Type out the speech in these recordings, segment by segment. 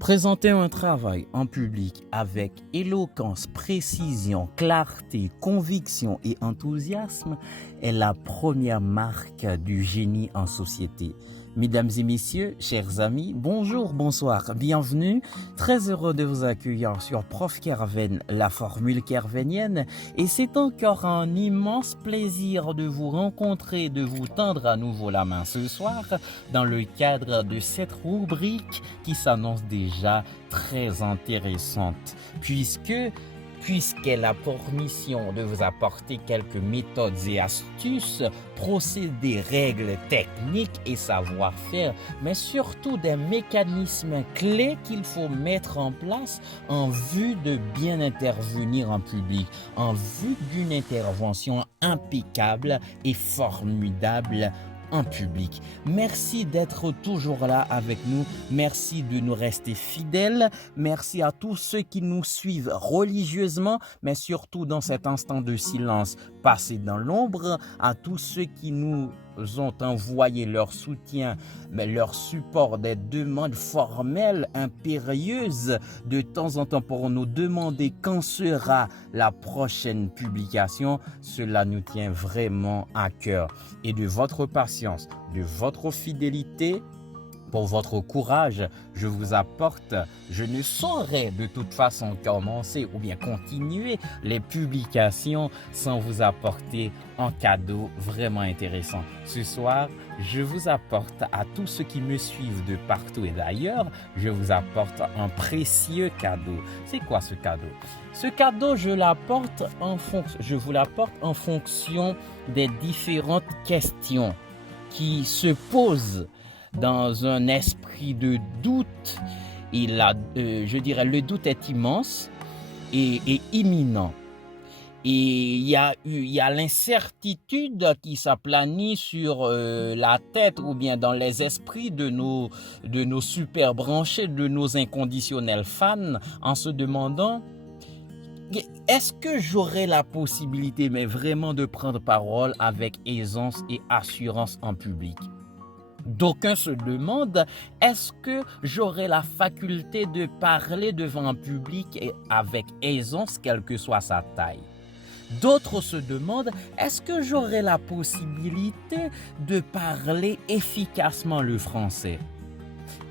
Présenter un travail en public avec éloquence, précision, clarté, conviction et enthousiasme est la première marque du génie en société. Mesdames et messieurs, chers amis, bonjour, bonsoir, bienvenue. Très heureux de vous accueillir sur Prof Kerven, la formule kervenienne. Et c'est encore un immense plaisir de vous rencontrer, de vous tendre à nouveau la main ce soir dans le cadre de cette rubrique qui s'annonce déjà très intéressante puisqu'elle a pour mission de vous apporter quelques méthodes et astuces, procédés, règles, techniques et savoir-faire, mais surtout des mécanismes clés qu'il faut mettre en place en vue de bien intervenir en public, en vue d'une intervention impeccable et formidable en public. Merci d'être toujours là avec nous. Merci de nous rester fidèles. Merci à tous ceux qui nous suivent religieusement, mais surtout dans cet instant de silence passé dans l'ombre, à tous ceux qui nous ont envoyé leur soutien, mais leur support, des demandes formelles, impérieuses, de temps en temps pour nous demander quand sera la prochaine publication. Cela nous tient vraiment à cœur. Et de votre patience, de votre fidélité, pour votre courage, je ne saurais de toute façon commencer ou bien continuer les publications sans vous apporter un cadeau vraiment intéressant. Ce soir, je vous apporte à tous ceux qui me suivent de partout et d'ailleurs, je vous apporte un précieux cadeau. C'est quoi ce cadeau? Ce cadeau, je vous l'apporte en fonction des différentes questions qui se posent dans un esprit de doute. Le doute est immense et imminent. Et il y a l'incertitude qui s'aplanit sur la tête ou bien dans les esprits de nos super branchés, de nos inconditionnels fans, en se demandant: est-ce que j'aurai la possibilité, mais vraiment, de prendre parole avec aisance et assurance en public? D'aucuns se demandent, est-ce que j'aurai la faculté de parler devant un public et avec aisance, quelle que soit sa taille? D'autres se demandent, est-ce que j'aurai la possibilité de parler efficacement le français?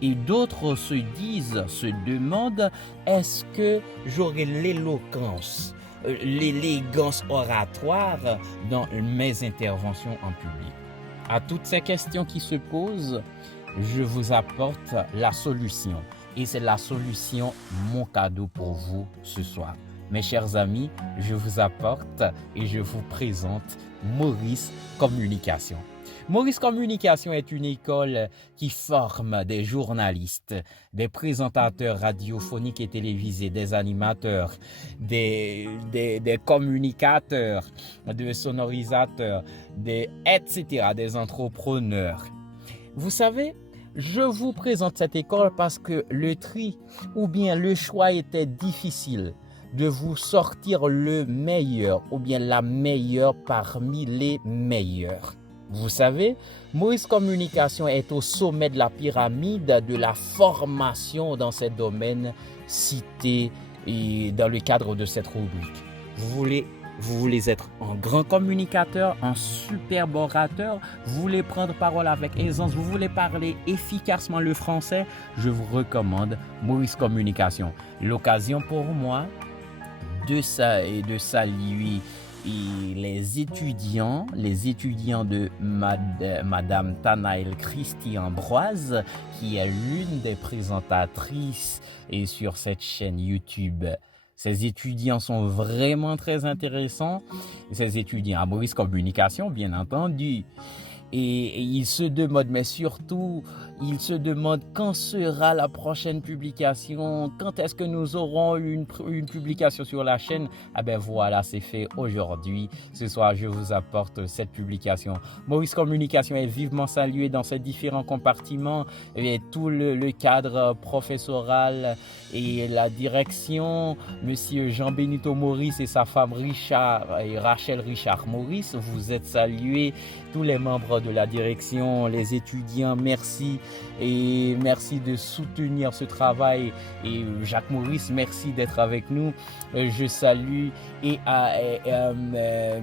Et d'autres se demandent, est-ce que j'aurai l'élégance oratoire dans mes interventions en public? À toutes ces questions qui se posent, je vous apporte la solution. Et c'est la solution, mon cadeau pour vous ce soir. Mes chers amis, je vous apporte et je vous présente Maurice Communication. Maurice Communication est une école qui forme des journalistes, des présentateurs radiophoniques et télévisés, des animateurs, des communicateurs, des sonorisateurs, etc., des entrepreneurs. Vous savez, je vous présente cette école parce que le tri ou bien le choix était difficile de vous sortir le meilleur ou bien la meilleure parmi les meilleurs. Vous savez, Maurice Communication est au sommet de la pyramide de la formation dans ces domaines cités et dans le cadre de cette rubrique. Vous voulez être un grand communicateur, un superbe orateur, vous voulez prendre parole avec aisance, vous voulez parler efficacement le français, je vous recommande Maurice Communication. L'occasion pour moi de saluer les étudiants de Madame Tanaël Christie Ambroise, qui est l'une des présentatrices et sur cette chaîne YouTube. Ces étudiants sont vraiment très intéressants. Ces étudiants à Maurice Communication, bien entendu. Et ils se demandent, mais surtout, ils se demandent quand sera la prochaine publication, quand est-ce que nous aurons une publication sur la chaîne. Ah ben voilà, c'est fait aujourd'hui. Ce soir, je vous apporte cette publication. Maurice Communication est vivement salué dans ses différents compartiments. Et tout le cadre professoral et la direction, Monsieur Jean-Benito Maurice et sa femme Rachel Richard Maurice, vous êtes salués. Tous les membres de la direction, les étudiants, merci et merci de soutenir ce travail. Et Jacques Maurice, merci d'être avec nous. Je salue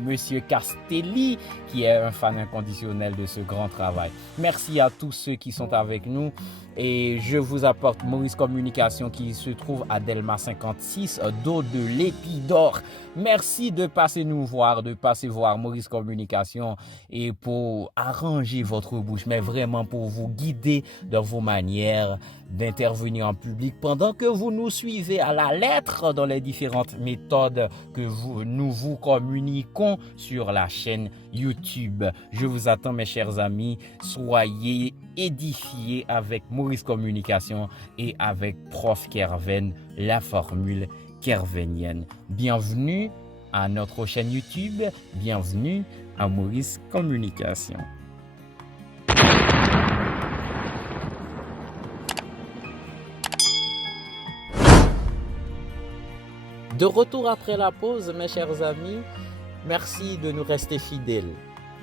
Monsieur Castelli, qui est un fan inconditionnel de ce grand travail. Merci à tous ceux qui sont avec nous. Et je vous apporte Maurice Communication qui se trouve à Delma 56, dos de l'Épidore. Merci de passer nous voir, de passer voir Maurice Communication et pour arranger votre bouche, mais vraiment pour vous guider dans vos manières d'intervenir en public pendant que vous nous suivez à la lettre dans les différentes méthodes que nous vous communiquons sur la chaîne YouTube. Je vous attends, mes chers amis. Soyez édifiés avec Maurice Communication et avec Prof Kerven, la formule kervenienne. Bienvenue à notre chaîne YouTube. Bienvenue à Maurice Communication. De retour après la pause, mes chers amis, merci de nous rester fidèles.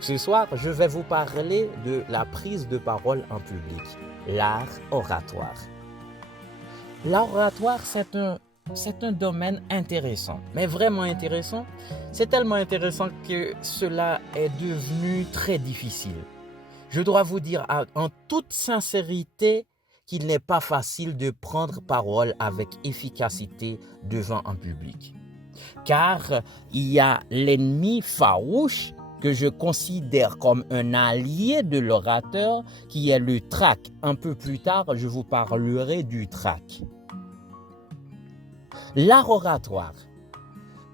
Ce soir, je vais vous parler de la prise de parole en public, l'art oratoire. L'art oratoire, c'est un domaine intéressant, mais vraiment intéressant. C'est tellement intéressant que cela est devenu très difficile. Je dois vous dire en toute sincérité qu'il n'est pas facile de prendre parole avec efficacité devant un public. Car il y a l'ennemi farouche que je considère comme un allié de l'orateur qui est le trac. Un peu plus tard, je vous parlerai du trac. L'art oratoire.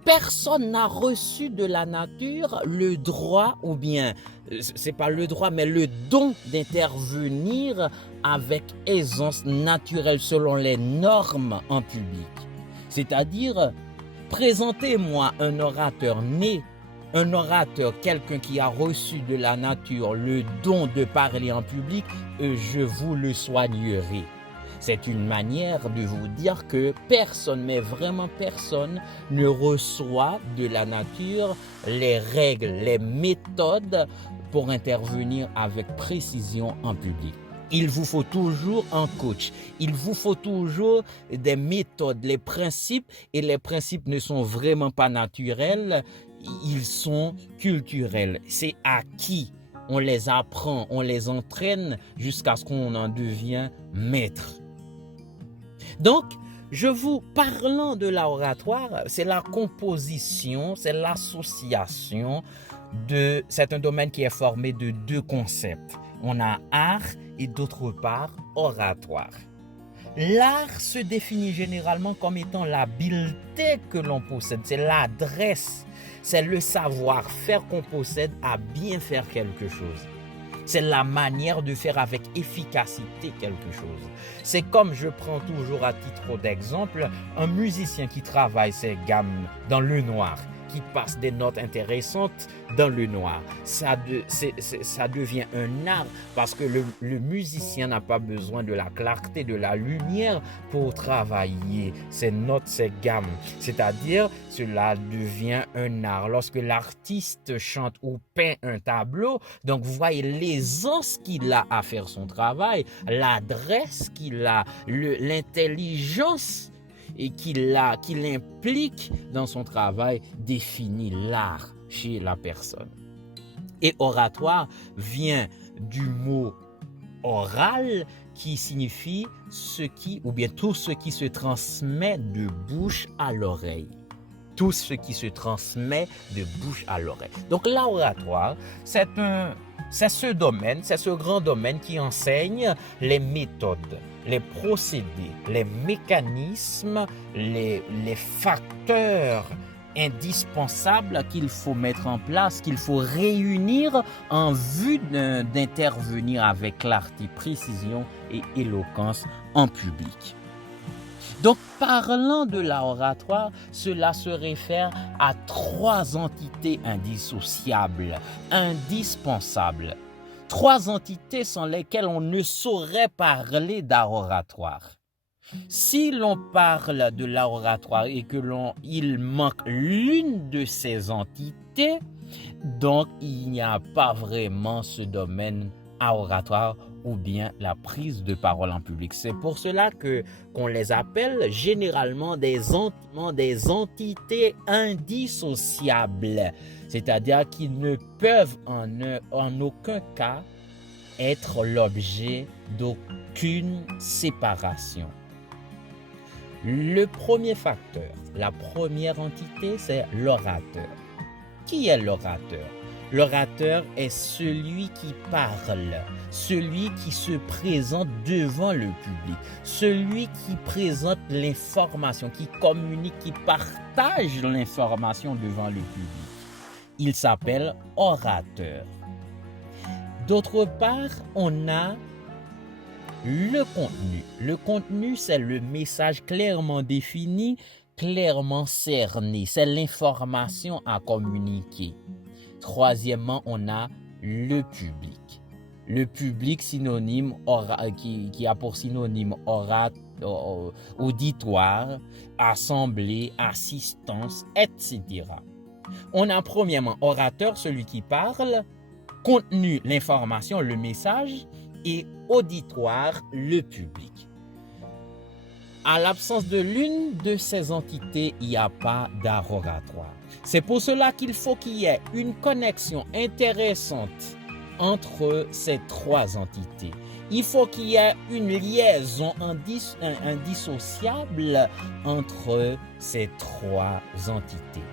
Personne n'a reçu de la nature le droit, ou bien, c'est pas le droit, mais le don d'intervenir avec aisance naturelle selon les normes en public. C'est-à-dire, présentez-moi un orateur né, un orateur, quelqu'un qui a reçu de la nature le don de parler en public, je vous le soignerai. C'est une manière de vous dire que personne, mais vraiment personne, ne reçoit de la nature les règles, les méthodes pour intervenir avec précision en public. Il vous faut toujours un coach. Il vous faut toujours des méthodes, les principes, et les principes ne sont vraiment pas naturels, ils sont culturels. C'est acquis. On les apprend, on les entraîne jusqu'à ce qu'on en devienne maître. Donc, parlant de l'oratoire, c'est la composition, c'est l'association c'est un domaine qui est formé de deux concepts. On a art et d'autre part oratoire. L'art se définit généralement comme étant l'habileté que l'on possède, c'est l'adresse, c'est le savoir-faire qu'on possède à bien faire quelque chose. C'est la manière de faire avec efficacité quelque chose. C'est comme je prends toujours à titre d'exemple un musicien qui travaille ses gammes dans le noir, qui passe des notes intéressantes dans le noir. Ça devient un art parce que le musicien n'a pas besoin de la clarté, de la lumière pour travailler ses notes, ses gammes. C'est-à-dire, cela devient un art. Lorsque l'artiste chante ou peint un tableau, donc vous voyez l'aisance qu'il a à faire son travail, l'adresse qu'il a, l'intelligence et qu'il implique dans son travail définit l'art chez la personne. Et oratoire vient du mot oral qui signifie tout ce qui se transmet de bouche à l'oreille. Tout ce qui se transmet de bouche à l'oreille. Donc l'oratoire, c'est ce grand domaine qui enseigne les méthodes, les procédés, les mécanismes, les facteurs indispensables qu'il faut mettre en place, qu'il faut réunir en vue d'intervenir avec clarté, précision et éloquence en public. Donc, parlant de l'oratoire, cela se réfère à trois entités indissociables, indispensables. Trois entités sans lesquelles on ne saurait parler d'art oratoire. Si l'on parle de l'art oratoire et il manque l'une de ces entités, donc il n'y a pas vraiment ce domaine art oratoire ou bien la prise de parole en public. C'est pour cela qu'on les appelle généralement des entités indissociables, c'est-à-dire qu'ils ne peuvent en aucun cas être l'objet d'aucune séparation. Le premier facteur, la première entité, c'est l'orateur. Qui est l'orateur? L'orateur est celui qui parle, celui qui se présente devant le public, celui qui présente l'information, qui communique, qui partage l'information devant le public. Il s'appelle orateur. D'autre part, on a le contenu. Le contenu, c'est le message clairement défini, clairement cerné. C'est l'information à communiquer. Troisièmement, on a le public. Le public synonyme qui a pour synonyme auditoire, assemblée, assistance, etc. On a premièrement orateur, celui qui parle, contenu, l'information, le message, et auditoire, le public. À l'absence de l'une de ces entités, il n'y a pas d'art oratoire. C'est pour cela qu'il faut qu'il y ait une connexion intéressante entre ces trois entités. Il faut qu'il y ait une liaison indissociable entre ces trois entités.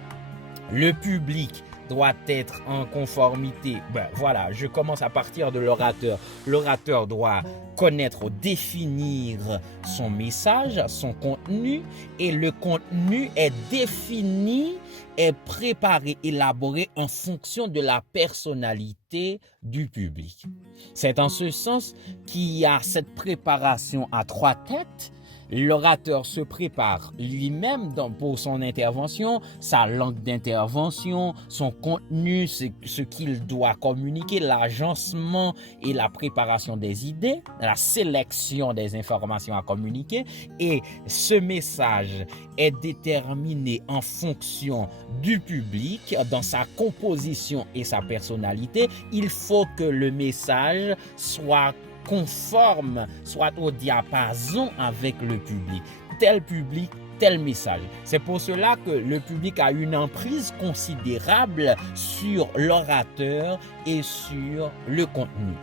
Le public doit être en conformité. Voilà, je commence à partir de l'orateur. L'orateur doit connaître, définir son message, son contenu, et le contenu est défini, est préparé, élaboré en fonction de la personnalité du public. C'est en ce sens qu'il y a cette préparation à trois têtes. L'orateur se prépare lui-même pour son intervention, sa langue d'intervention, son contenu, ce qu'il doit communiquer, l'agencement et la préparation des idées, la sélection des informations à communiquer. Et ce message est déterminé en fonction du public, dans sa composition et sa personnalité. Il faut que le message soit conforme, soit au diapason avec le public. Tel public, tel message. C'est pour cela que le public a une emprise considérable sur l'orateur et sur le contenu.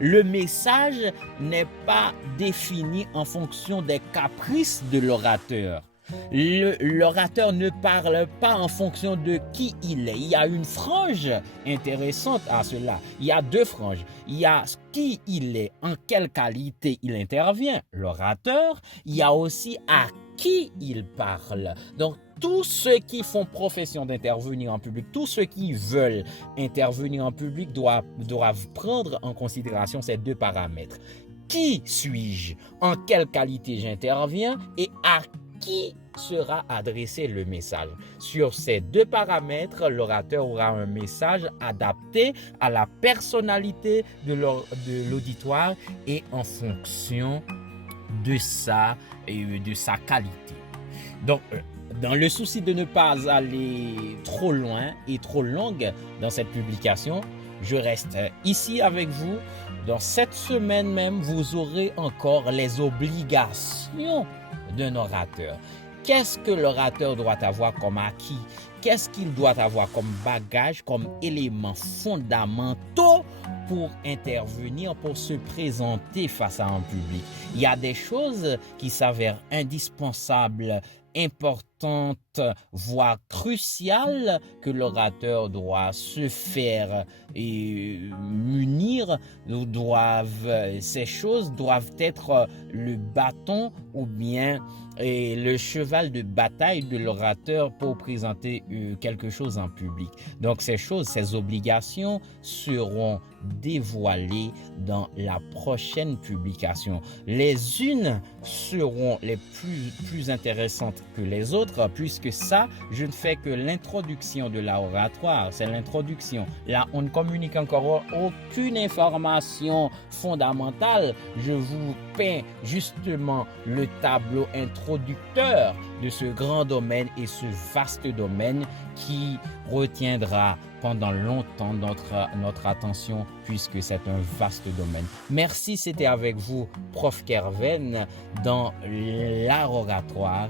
Le message n'est pas défini en fonction des caprices de l'orateur. L'orateur ne parle pas en fonction de qui il est. Il y a une frange intéressante à cela. Il y a deux franges. Il y a qui il est, en quelle qualité il intervient, l'orateur. Il y a aussi à qui il parle. Donc, tous ceux qui font profession d'intervenir en public, tous ceux qui veulent intervenir en public doivent prendre en considération ces deux paramètres. Qui suis-je? En quelle qualité j'interviens? Et à qui sera adressé le message? Sur ces deux paramètres, l'orateur aura un message adapté à la personnalité de l'auditoire et en fonction de sa qualité. Donc, dans le souci de ne pas aller trop loin et trop longue dans cette publication, je reste ici avec vous. Dans cette semaine même, vous aurez encore les obligations d'un orateur. Qu'est-ce que l'orateur doit avoir comme acquis? Qu'est-ce qu'il doit avoir comme bagage, comme éléments fondamentaux pour intervenir, pour se présenter face à un public? Il y a des choses qui s'avèrent indispensables, importantes, voire cruciales, que l'orateur doit se faire et munir. Ces choses doivent être le bâton ou bien le cheval de bataille de l'orateur pour présenter quelque chose en public. Donc ces obligations seront dévoilées dans la prochaine publication. Les unes seront les plus intéressantes que les autres, puisque ça, je ne fais que l'introduction de l'oratoire. C'est l'introduction. Là, on ne communique encore aucune information fondamentale. Je vous peins justement le tableau introducteur de ce grand domaine et ce vaste domaine qui retiendra pendant longtemps notre attention puisque c'est un vaste domaine. Merci, c'était avec vous, Prof. Kerven, dans l'art oratoire